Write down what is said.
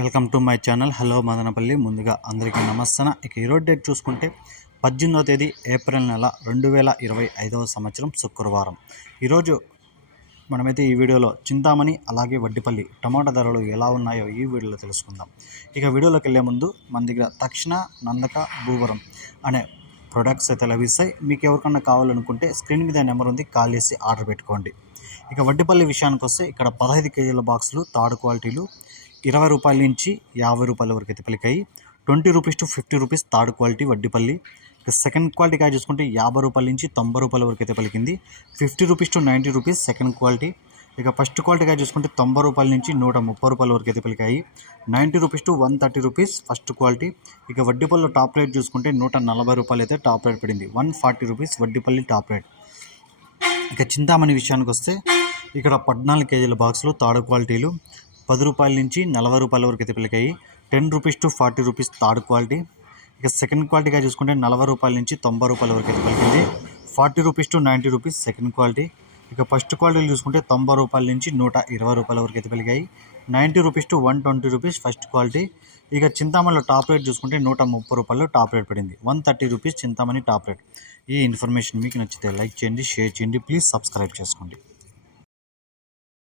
Welcome to my channel. Hello Madanapalle. ముందుగా అందరికీ నమస్తన ఇక ఈరోజు డేట్ చూసుకుంటే పద్దెనిమిదవ తేదీ ఏప్రిల్ నెల రెండు వేల ఇరవై ఐదవ సంవత్సరం శుక్రవారం. ఈరోజు మనమైతే ఈ వీడియోలో చింతామణి అలాగే వడ్డిపల్లి టమాటా ధరలు ఎలా ఉన్నాయో ఈ వీడియోలో తెలుసుకుందాం. ఇక వీడియోలోకి వెళ్ళే ముందు మన దగ్గర తక్షణ నందక భూవరం అనే ప్రొడక్ట్స్ అయితే లభిస్తాయి. మీకు ఎవరికన్నా కావాలనుకుంటే స్క్రీన్ మీద నెంబర్ ఉంది కాల్ చేసి ఆర్డర్ పెట్టుకోండి. ఇక వడ్డిపల్లి విషయానికి వస్తే ఇక్కడ పదహైదు కేజీల బాక్సులు థర్డ్ క్వాలిటీలు ఇరవై రూపాయల నుంచి యాభై రూపాయల వరకు అయితే పలికాయి. Twenty rupees to fifty rupees third quality Vaddipalli. Second quality కాయ చూసుకుంటే యాభై రూపాయల నుంచి తొంభై రూపాయల వరకు అయితే పలికింది. Fifty rupees to ninety rupees second quality. ఇక ఫస్ట్ క్వాలిటీ కాయ చూసుకుంటే తొంభై రూపాయల నుంచి నూట ముప్పై రూపాయల వరకు అయితే పలికాయి. Ninety rupees to one thirty rupees first quality. ఇక వడ్డీపల్లి టాప్ రేట్ చూసుకుంటే నూట నలభై రూపాయలు అయితే టాప్ రేట్ పడింది. One forty rupees Vaddipalli top rate. ఇక చింతామణి విషయానికి వస్తే ఇక్కడ పద్నాలుగు కేజీల బాక్సులు తాడు క్వాలిటీలు. పది రూపాయల నుంచి నలభై రూపాయల వరకు అయితే పిల్లకాయి ten rupees to forty rupees third quality. ఇక సెకండ్ క్వాలిటీగా చూసుకుంటే నలభై రూపాయల నుంచి తొంభై రూపాయల వరకు అయితే పలికింది forty rupees to ninety rupees second quality. ఇక ఫస్ట్ క్వాలిటీలు చూసుకుంటే తొంభై రూపాయల నుంచి నూట ఇరవై రూపాయల వరకు అయితే పెరిగాయి ninety rupees to one twenty rupees first quality. ఇక చింతామణిలో టాప్ రేట్ చూసుకుంటే నూట ముప్పై రూపాయలు టాప్ రేట్ పడింది. One thirty rupees Chintamani top rate. ఈ ఇన్ఫర్మేషన్ మీకు నచ్చితే లైక్ చేయండి షేర్ చేయండి ప్లీజ్ సబ్స్క్రైబ్ చేసుకోండి.